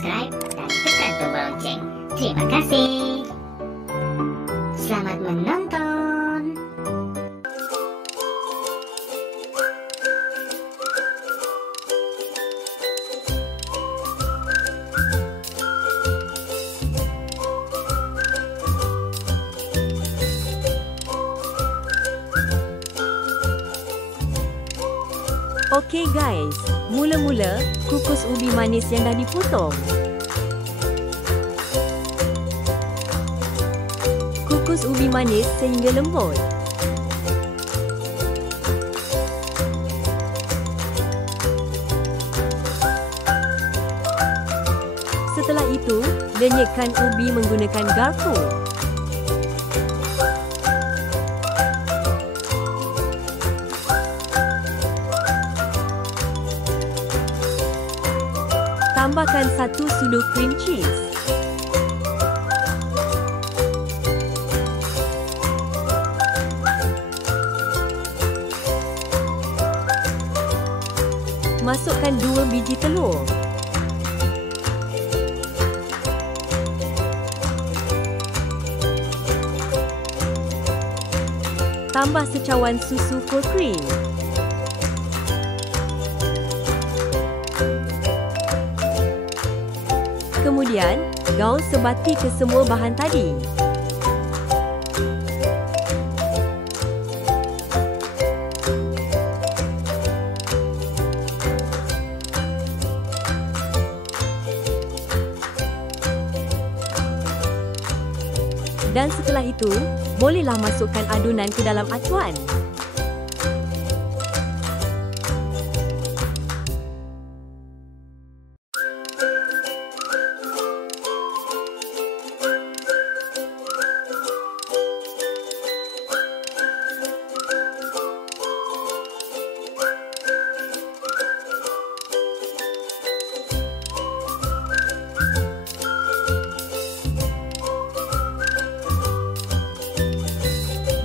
subscribe dan tekan tombol lonceng. Terima kasih. Selamat menonton. Okey guys, mula-mula kukus ubi manis yang dah dipotong. Kukus ubi manis sehingga lembut. Setelah itu, lenyekkan ubi menggunakan garpu. Tambahkan 1 sudu cream cheese. Masukkan 2 biji telur. Tambah secawan susu full cream. Kemudian, gaul sebati ke semua bahan tadi. Dan setelah itu, bolehlah masukkan adunan ke dalam acuan.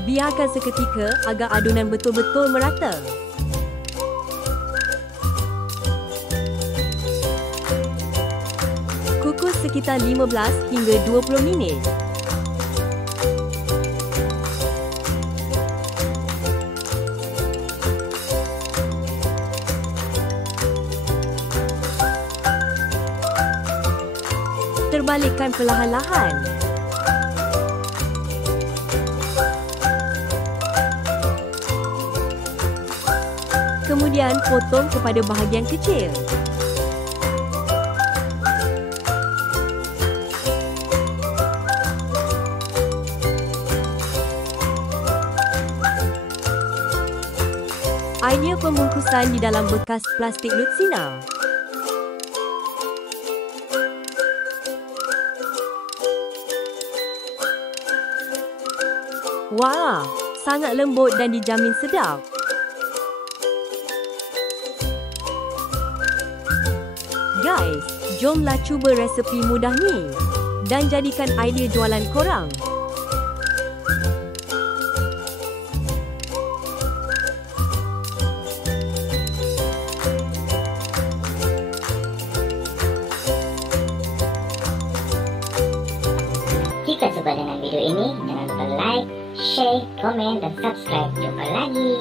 Biarkan seketika agar adunan betul-betul merata. Kukus sekitar 15 hingga 20 minit. Terbalikkan perlahan-lahan. Kemudian potong kepada bahagian kecil. Idea pembungkusan di dalam bekas plastik Lutsina. Wah, sangat lembut dan dijamin sedap. Guys, jomlah cuba resepi mudah ni dan jadikan idea jualan korang. Jika suka dengan video ini, jangan lupa like, share, komen dan subscribe. Jumpa lagi.